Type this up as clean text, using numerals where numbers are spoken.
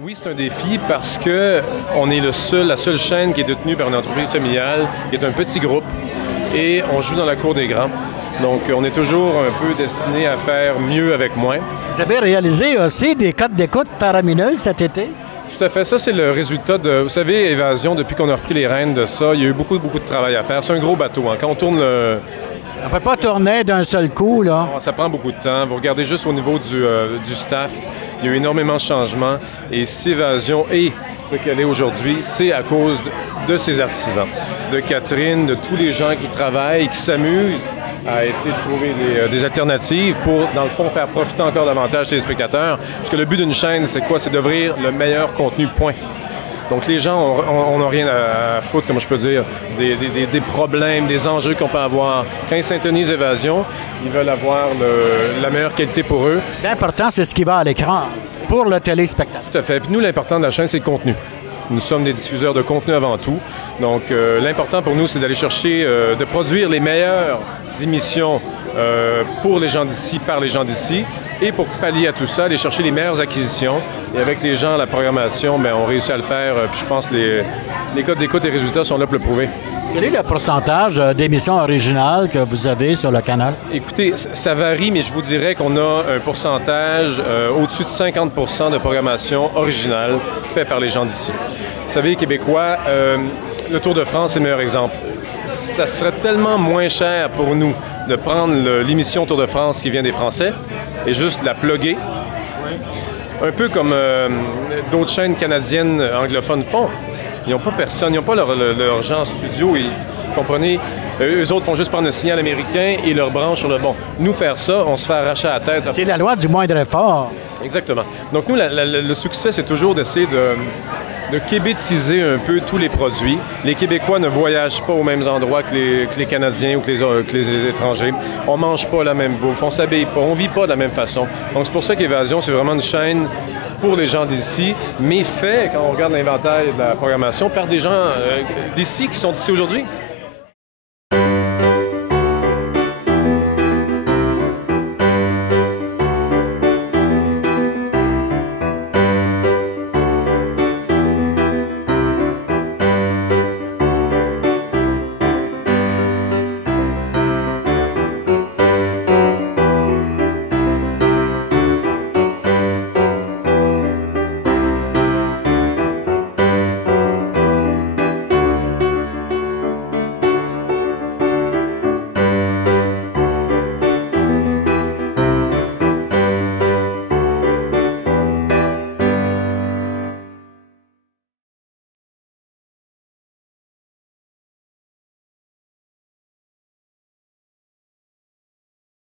Oui, c'est un défi parce que on est la seule chaîne qui est détenue par une entreprise familiale, qui est un petit groupe, et on joue dans la cour des grands. Donc, on est toujours un peu destiné à faire mieux avec moins. Vous avez réalisé aussi des cotes d'écoute faramineuses cet été? Tout à fait. Ça, c'est le résultat de... Vous savez, Évasion, depuis qu'on a repris les rênes de ça, il y a eu beaucoup de travail à faire. C'est un gros bateau. Quand on tourne le... On ne peut pas tourner d'un seul coup, là. Ça prend beaucoup de temps. Vous regardez juste au niveau du staff, il y a eu énormément de changements. Et si Évasion est ce qu'elle est aujourd'hui, c'est à cause de ces artisans, de Catherine, de tous les gens qui travaillent, qui s'amusent à essayer de trouver des alternatives pour, dans le fond, faire profiter encore davantage des spectateurs. Parce que le but d'une chaîne, c'est quoi? C'est d'offrir le meilleur contenu, point. Donc les gens, on n'a rien à foutre, comme je peux dire, des problèmes, des enjeux qu'on peut avoir. Quand ils syntonisent Évasion, ils veulent avoir la meilleure qualité pour eux. L'important, c'est ce qui va à l'écran pour le téléspectateur. Tout à fait. Puis nous, l'important de la chaîne, c'est le contenu. Nous sommes des diffuseurs de contenu avant tout. Donc, l'important pour nous, c'est d'aller chercher, de produire les meilleures émissions pour les gens d'ici, par les gens d'ici. Et pour pallier à tout ça, aller chercher les meilleures acquisitions. Et avec les gens, la programmation, bien, on réussit à le faire. Puis je pense que les codes d'écoute et résultats sont là pour le prouver. Quel est le pourcentage d'émissions originales que vous avez sur le canal? Écoutez, ça varie, mais je vous dirais qu'on a un pourcentage au-dessus de 50% de programmation originale faite par les gens d'ici. Vous savez, les Québécois, le Tour de France, c'est le meilleur exemple. Ça serait tellement moins cher pour nous de prendre l'émission Tour de France qui vient des Français et juste la plugger. Un peu comme d'autres chaînes canadiennes anglophones font. Ils n'ont pas personne, ils n'ont pas leur gens en studio. Comprenez, eux autres font juste prendre le signal américain et leur branche sur le bon. Nous, faire ça, on se fait arracher à la tête. C'est la loi du moindre effort. Exactement. Donc nous, le succès, c'est toujours d'essayer de québétiser un peu tous les produits. Les Québécois ne voyagent pas aux mêmes endroits que les Canadiens ou que les étrangers. On mange pas la même bouffe, on s'habille pas, on vit pas de la même façon. Donc c'est pour ça qu'Évasion, c'est vraiment une chaîne pour les gens d'ici, mais fait, quand on regarde l'inventaire de la programmation, par des gens d'ici qui sont ici aujourd'hui.